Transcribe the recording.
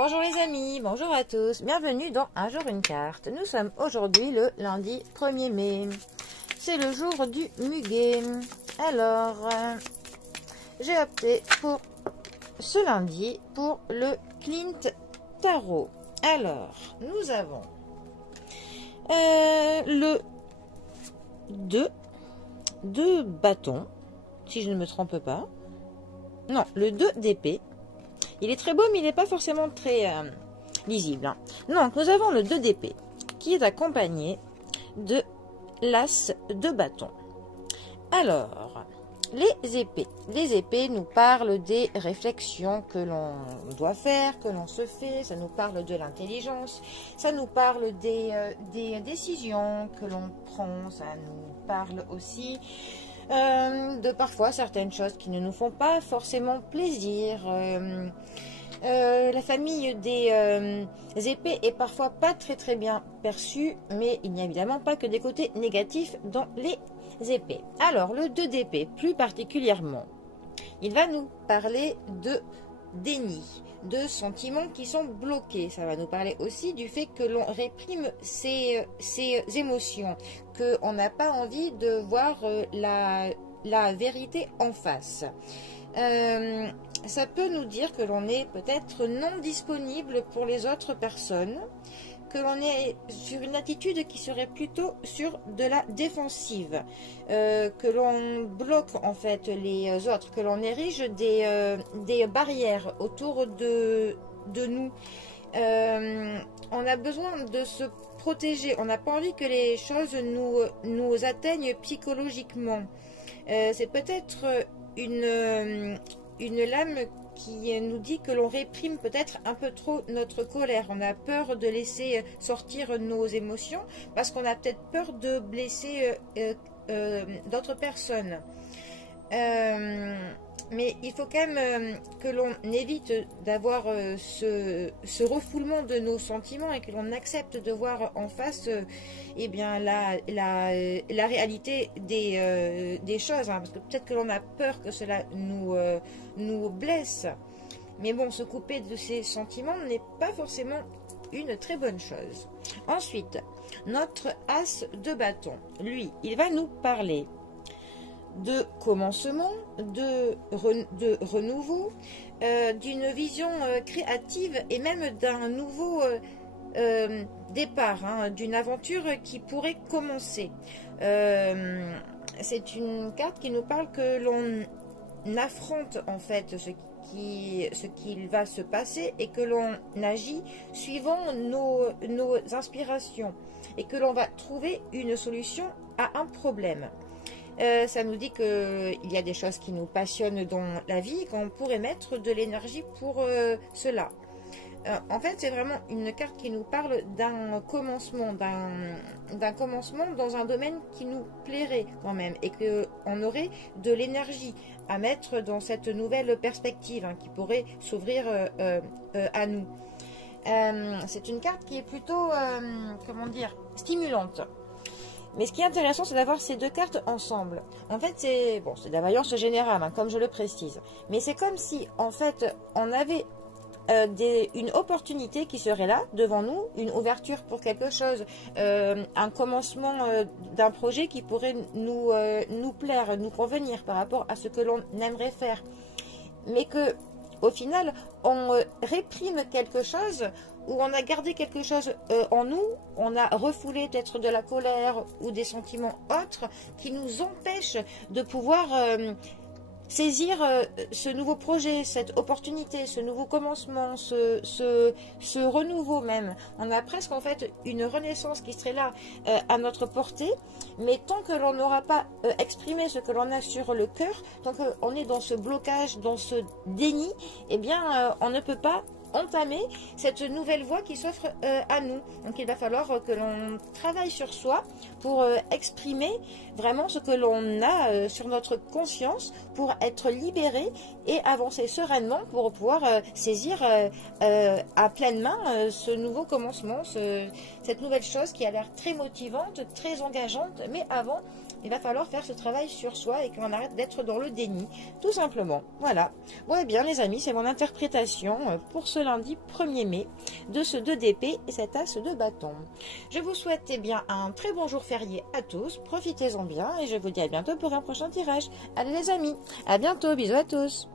Bonjour les amis, bonjour à tous, bienvenue dans Un jour une carte. Nous sommes aujourd'hui le lundi 1er mai. C'est le jour du muguet. Alors, j'ai opté pour ce lundi pour le Clint Tarot. Alors, nous avons le 2 bâtons, si je ne me trompe pas. Non, le 2 d'épée. Il est très beau, mais il n'est pas forcément très lisible. Hein. Donc, nous avons le 2 d'épée, qui est accompagné de l'as de bâton. Alors, les épées. Les épées nous parlent des réflexions que l'on doit faire, que l'on se fait. Ça nous parle de l'intelligence. Ça nous parle des décisions que l'on prend. Ça nous parle aussi de parfois certaines choses qui ne nous font pas forcément plaisir. La famille des épées est parfois pas très bien perçue, mais il n'y a évidemment pas que des côtés négatifs dans les épées. Alors, le 2 d'épée, plus particulièrement, il va nous parler de déni, de sentiments qui sont bloqués. Ça va nous parler aussi du fait que l'on réprime ses émotions, qu'on n'a pas envie de voir la vérité en face. Ça peut nous dire que l'on est peut-être non disponible pour les autres personnes, que l'on est sur une attitude qui serait plutôt sur de la défensive, que l'on bloque en fait les autres, que l'on érige des barrières autour de nous. On a besoin de se protéger, on n'a pas envie que les choses nous atteignent psychologiquement. C'est peut-être une lame qui nous dit que l'on réprime peut-être un peu trop notre colère. On a peur de laisser sortir nos émotions parce qu'on a peut-être peur de blesser d'autres personnes. Mais il faut quand même que l'on évite d'avoir ce refoulement de nos sentiments et que l'on accepte de voir en face eh bien, la réalité des choses. Hein, parce que peut-être que l'on a peur que cela nous blesse. Mais bon, se couper de ces sentiments n'est pas forcément une très bonne chose. Ensuite, notre as de bâton, lui, il va nous parler de commencement, de renouveau, d'une vision créative et même d'un nouveau départ, hein, d'une aventure qui pourrait commencer. C'est une carte qui nous parle que l'on affronte en fait ce qu'il va se passer et que l'on agit suivant nos inspirations et que l'on va trouver une solution à un problème. Ça nous dit qu'il y a des choses qui nous passionnent dans la vie et qu'on pourrait mettre de l'énergie pour cela. En fait, c'est vraiment une carte qui nous parle d'un commencement, d'un commencement dans un domaine qui nous plairait quand même et qu'on aurait de l'énergie à mettre dans cette nouvelle perspective hein, qui pourrait s'ouvrir à nous. C'est une carte qui est plutôt, comment dire, stimulante. Mais ce qui est intéressant, c'est d'avoir ces deux cartes ensemble. En fait, c'est de la vaillance générale, hein, comme je le précise. Mais c'est comme si, en fait, on avait une opportunité qui serait là, devant nous, une ouverture pour quelque chose, un commencement d'un projet qui pourrait nous plaire, nous convenir par rapport à ce que l'on aimerait faire. Mais que, au final, on réprime quelque chose où on a gardé quelque chose en nous, on a refoulé peut-être de la colère ou des sentiments autres qui nous empêchent de pouvoir saisir ce nouveau projet, cette opportunité, ce nouveau commencement, ce renouveau même. On a presque en fait une renaissance qui serait là à notre portée, mais tant que l'on n'aura pas exprimé ce que l'on a sur le cœur, tant qu'on est dans ce blocage, dans ce déni, eh bien on ne peut pas entamer cette nouvelle voie qui s'offre à nous. Donc il va falloir que l'on travaille sur soi pour exprimer vraiment ce que l'on a sur notre conscience pour être libéré et avancer sereinement pour pouvoir saisir à pleine main ce nouveau commencement, cette nouvelle chose qui a l'air très motivante, très engageante, mais avant il va falloir faire ce travail sur soi et qu'on arrête d'être dans le déni, tout simplement. Voilà. Bon, eh bien, les amis, c'est mon interprétation pour ce lundi 1er mai de ce 2 d'épée et cet as de bâton. Je vous souhaite eh bien un très bon jour férié à tous. Profitez-en bien et je vous dis à bientôt pour un prochain tirage. Allez les amis, à bientôt. Bisous à tous.